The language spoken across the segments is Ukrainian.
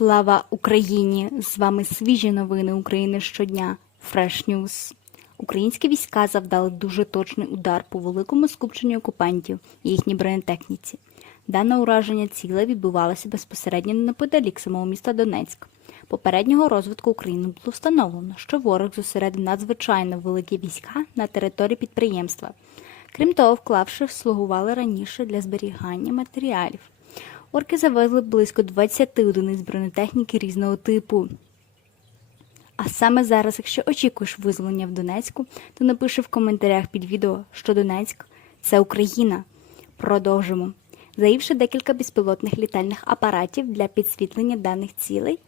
Слава Україні! З вами свіжі новини України щодня. Fresh News. Українські війська завдали дуже точний удар по великому скупченню окупантів і їхній бронетехніці. Дане ураження ціле відбувалося безпосередньо неподалік самого міста Донецьк. Попереднього розвитку України було встановлено, що ворог зосередив надзвичайно великі війська на території підприємства. Крім того, вклавши слугували раніше для зберігання матеріалів. Орки завезли близько 20 одиниць бронетехніки різного типу. А саме зараз, якщо очікуєш визволення в Донецьку, то напиши в коментарях під відео, що Донецьк це Україна. Продовжимо. Заївши декілька безпілотних літальних апаратів для підсвітлення даних цілей,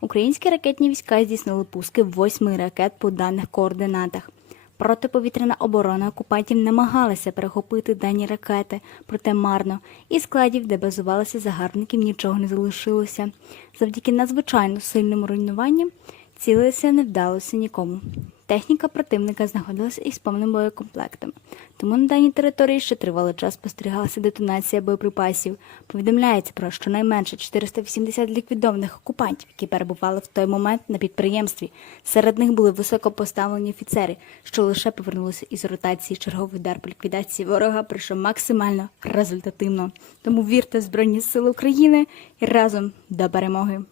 українські ракетні війська здійснили пуски восьми ракет по даних координатах. Протиповітряна оборона окупантів намагалася перехопити дані ракети, проте марно, і складів, де базувалися загарбників, нічого не залишилося. Завдяки надзвичайно сильним руйнуванням цілитися не вдалося нікому. Техніка противника знаходилася із повним боєкомплектом, тому на даній території ще тривалий час спостерігалася детонація боєприпасів. Повідомляється про щонайменше 480 ліквідованих окупантів, які перебували в той момент на підприємстві. Серед них були високопоставлені офіцери, що лише повернулися із ротації. Черговий удар по ліквідації ворога пройшов максимально результативно. Тому вірте в Збройні Сили України і разом до перемоги.